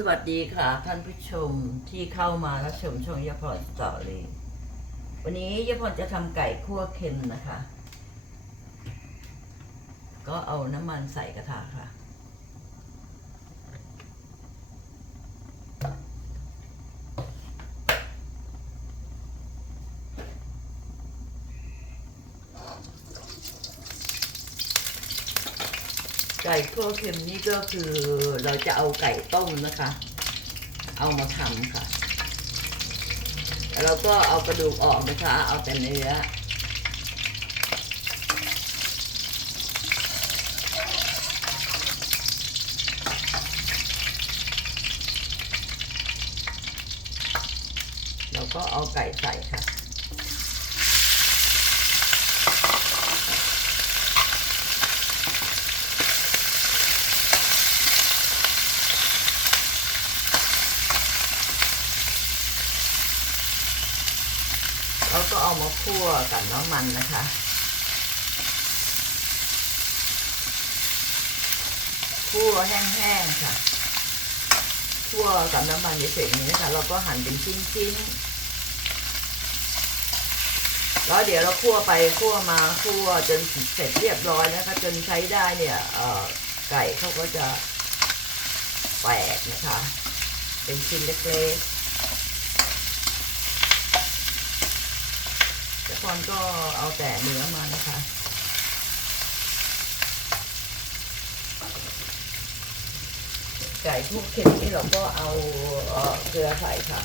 สวัสดีค่ะท่านผู้ชมที่เข้ามารับชมช่องยาพรสตอรี่วันนี้ยาพรจะทำไก่คั่วเค็มนะคะ ก็เอาน้ำมันใส่กระทะค่ะ ไก่คั่วเค็มนี่ก็คือเราจะเอาไก่ต้มนะคะ เอามาทำค่ะแล้วเราก็เอากระดูกออกนะคะ เอาแต่เนื้อเราก็เอาไก่ใส่ค่ะ เราก็เอามา คั่วกับน้ำมันนะคะ คั่วแห้งๆค่ะ คั่วกับน้ำมันเฉยๆนี้นะคะ เราก็หั่นเป็นชิ้นๆ แล้วเดี๋ยวเราคั่วไปคั่วมาคั่วจนเสร็จเรียบร้อยนะคะ จนใช้ได้เนี่ยไก่เขาก็จะแตกนะคะ เป็นชิ้นเล็กๆ แต่ก่อนก็เอาแต่เนื้อมานะคะ ไก่ทุกเค็มนี่เราก็เอาเกลือใส่ค่ะ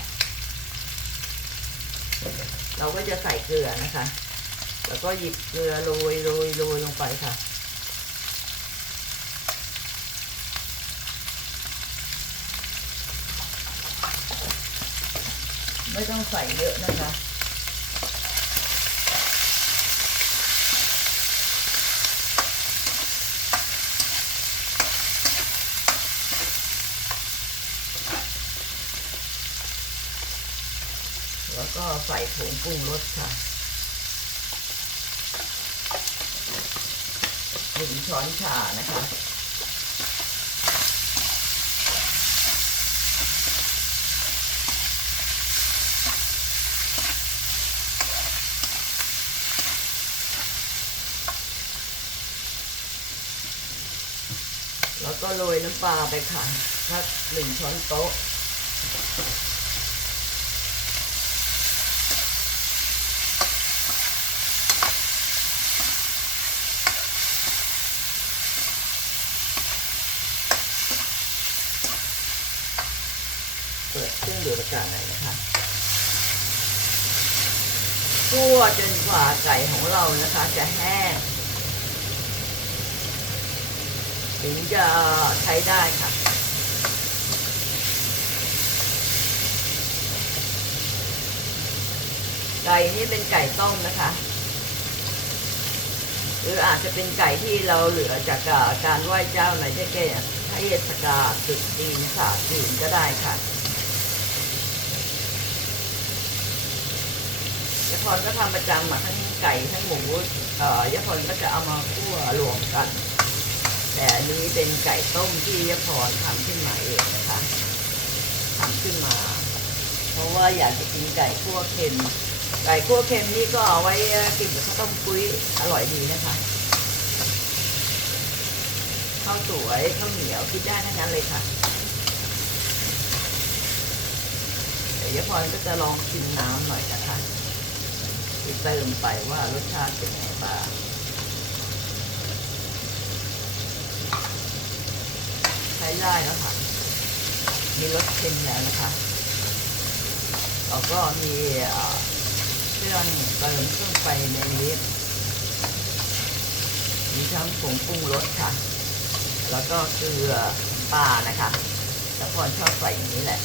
เราก็จะใส่เกลือนะคะ แล้วก็หยิบเกลือโรยโรยโรยลงไปค่ะไม่ต้องใส่เยอะนะคะ ใส่ผงปรุงรสค่ะหนึ่งช้อนชานะคะแล้วก็โรยน้ำปลาไปค่ะสักหนึ่งช้อนโต๊ะ เปิดเครื่องดูดอากาศหน่อยนะคะ คั่วจนกว่าไก่ของเรานะคะ จะแห้งถึงจะใช้ได้ค่ะ ไก่นี่เป็นไก่ต้มนะคะ หรืออาจจะเป็นไก่ที่เราเหลือจากการไหว้เจ้าในเทศเทศกาลตรุษจีนศาสตร์จีนก็ได้ค่ะ ยาย พรก็ทำประจำอะทั้งไก่ทั้งหมูเอ่อยาพรก็จะเอามาคั่วรวมกัน แต่อันนี้เป็นไก่ต้มที่ยาพรทำขึ้นมาเองนะคะทำขึ้นมา เพราะว่าอยากจะกินไก่คั่วเค็มไก่คั่วเค็มนี่ก็เอาไว้กินกับข้าวต้มกุ้ยอร่อยดีนะคะข้าวสวยข้าวเหนียวคิดได้ทั้งนั้นเลยค่ะเดี๋ยวยาพรก็จะลองชิมน้ำหน่อยนะคะ เติมไปว่ารสชาติเป็นไงบ้างใช้ได้แล้วค่ะ มีรสเค็มแล้วนะคะแล้วก็มีเครื่องเติมเครื่องไปในนี้มีทั้งผงปรุงรสค่ะ แล้วก็เกลือปลานะคะแล้วพรชอบใส่อย่างนี้แหละ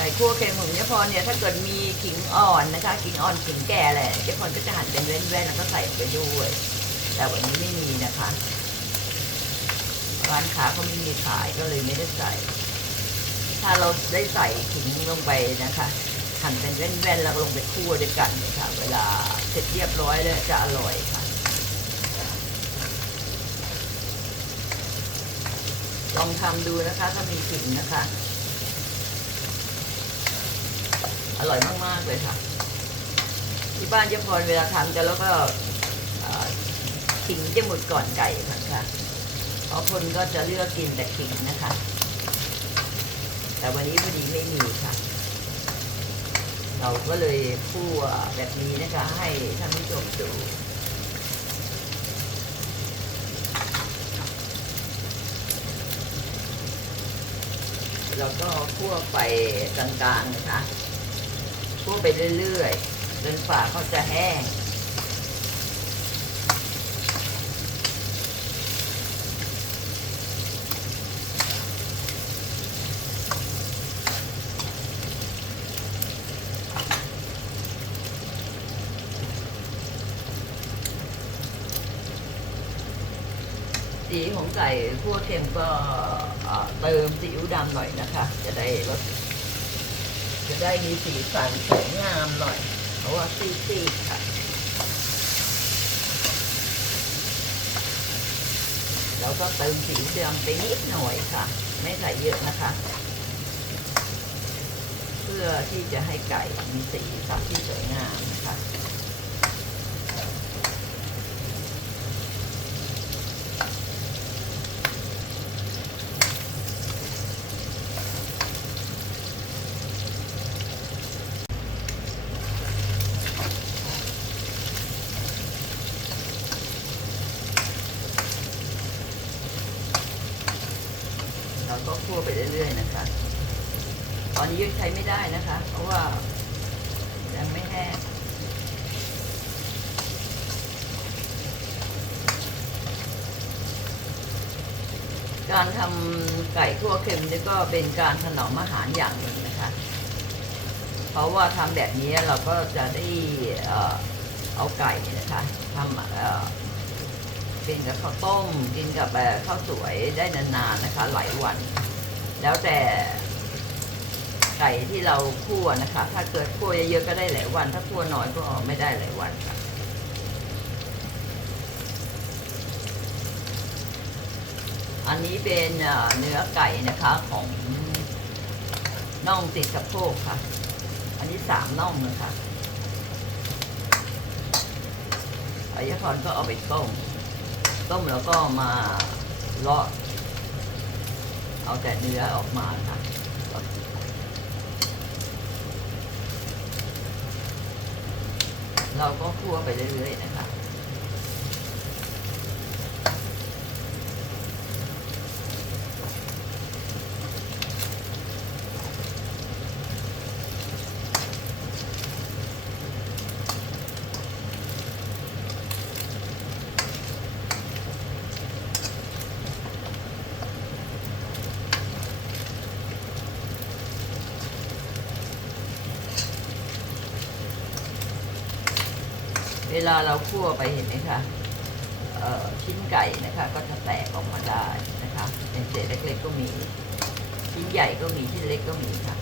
ไก่คั่วเค็มของเจ๊พรเนี่ยถ้าเกิดมีขิงอ่อนนะคะขิงอ่อนขิงแก่แหละเจ๊พรก็จะหั่นเป็นแว่นๆแล้วก็ใส่ไปด้วย แต่วันนี้ไม่มีนะคะร้านค้าเขาไม่มีขายก็เลยไม่ได้ใส่ ถ้าเราได้ใส่ขิงลงไปนะคะหั่นเป็นแว่นๆแล้วก็ลงไปคั่วด้วยกันนี่ยค่ะเวลาเสร็จเรียบร้อยแล้วจะอร่อยค่ะลองทำดูนะคะถ้ามีขิงนะคะ อร่อยมาก ๆ เลยค่ะ ที่บ้านเจ๊พรเวลาทำกันแล้วก็ขิงจะหมดก่อนไก่ค่ะเพราะคนก็จะเลือกกินแต่ขิงนะคะ แต่วันนี้พอดีไม่มีค่ะ เราก็เลยคั่วแบบนี้นะคะ ให้ท่านผู้ชมดูแล้วก็คั่วไปกลางๆนะคะ คั่วไปเรื่อยๆจนฝาเขาจะแห้ง สีของไก่คั่วเค็มก็เติมซีอิ๊วดำหน่อยนะคะ จะได้รส ได้มีสีสันสวยงามหน่อย เพราะว่าซีดๆค่ะ แล้วก็เติมสีอิ๊วไปนิดหน่อยค่ะ ไม่ใส่เยอะนะคะ เพื่อที่จะให้ไก่มีสีสันที่สวยงามนะคะ คั่วไปเรื่อยๆนะคะตอนนี้ยังใช้ไม่ได้นะคะ เพราะว่ายังไม่แห้งการทำไก่คั่วเค็มนี่ก็เป็นการถนอมอาหารอย่างหนึ่งนะคะ เพราะว่าทำแบบนี้เราก็จะได้เอาไก่นะคะทำกินกับข้าวต้ม กินกับข้าวสวยได้นานๆนะคะ หลายวัน แล้วแต่ไก่ที่เราคั่วนะคะ ถ้าเกิดคั่วเยอะๆก็ได้หลายวัน ถ้าคั่วน้อยก็ไม่ได้หลายวันค่ะอันนี้เป็นเนื้อไก่นะคะของน่องติดสะโพกค่ะ อันนี้สามน่องนะคะอายพรก็เอาไปต้ม ต้มแล้วก็มาเลาะ เอาแต่เนื้อออกมาค่ะเราก็คั่วไปเรื่อยๆนะคะ เวลาเราคั่วไปเห็นไหมคะชิ้นไก่นะคะ ก็จะแตกออกมาได้นะคะเป็นเศษเล็กๆก็มี ชิ้นใหญ่ก็มีชิ้นเล็กก็มีค่ะ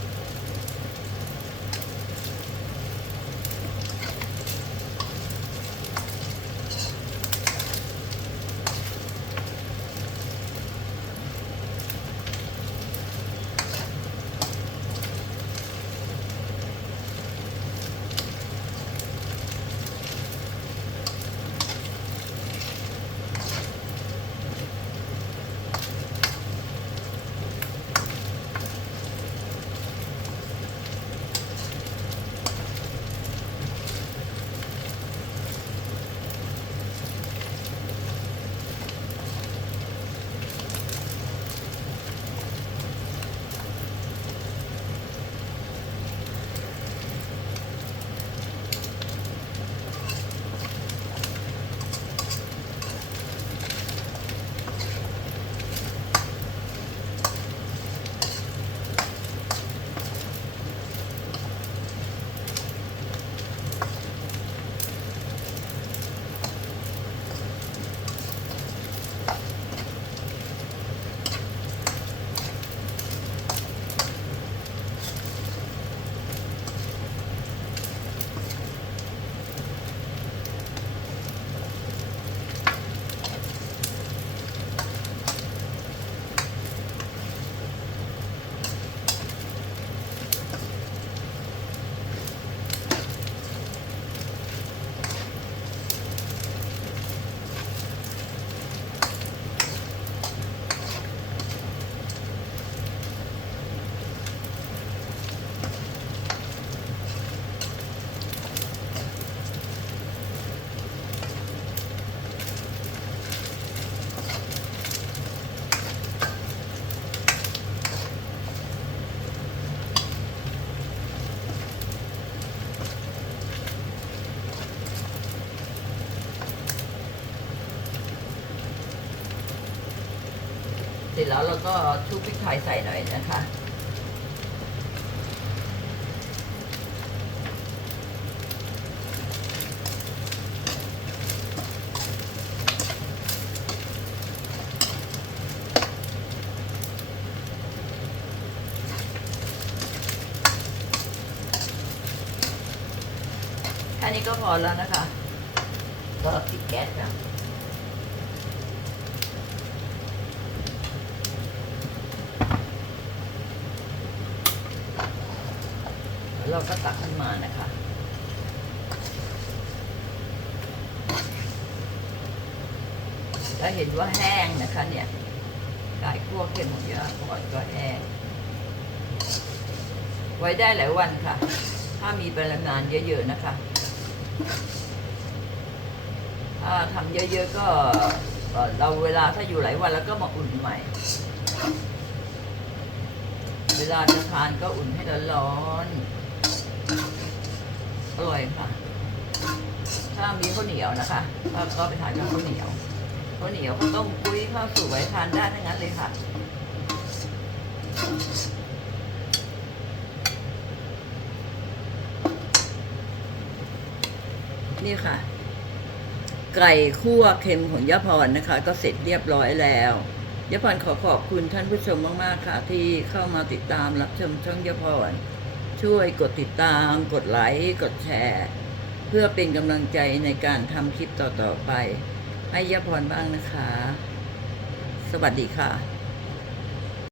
จแล้วเราก็ชุบพริกไทยใส่หน่อยนะคะแค่นี้ก็พอแล้วนะคะ ก็ปิดแก๊สนะแล้ว เราก็ตักขึ้นมานะคะแล้วเห็นว่าแห้งนะคะ เนี่ยกายคั่วเค็มของยาปอดก็แห้ง ไว้ได้หลายวันค่ะ ถ้ามีปริมาณเยอะๆนะคะ ถ้าทำเยอะๆก็เอ่อเราเวลาถ้าอยู่หลายวันแล้วก็มาอุ่นใหม่ เวลาจะทานก็อุ่นให้ร้อนๆ อร่อยค่ะ ถ้ามีข้าวเหนียวนะคะก็ไปทานกับข้าวเหนียวข้าวเหนียวข้าวต้มกุ้ยข้าวสวยทานได้ทั้งนั้นเลยค่ะนี่ค่ะ ไก่คั่วเค็มของยะพรนะคะ ก็เสร็จเรียบร้อยแล้วยะพรขอขอบคุณท่านผู้ชมมาก ๆ ค่ะ ที่เข้ามาติดตามรับชมช่องยะพร ช่วยกดติดตาม กดไลค์ กดแชร์ เพื่อเป็นกำลังใจในการทำคลิปต่อๆไป ให้ยพรบ้างนะคะ สวัสดีค่ะ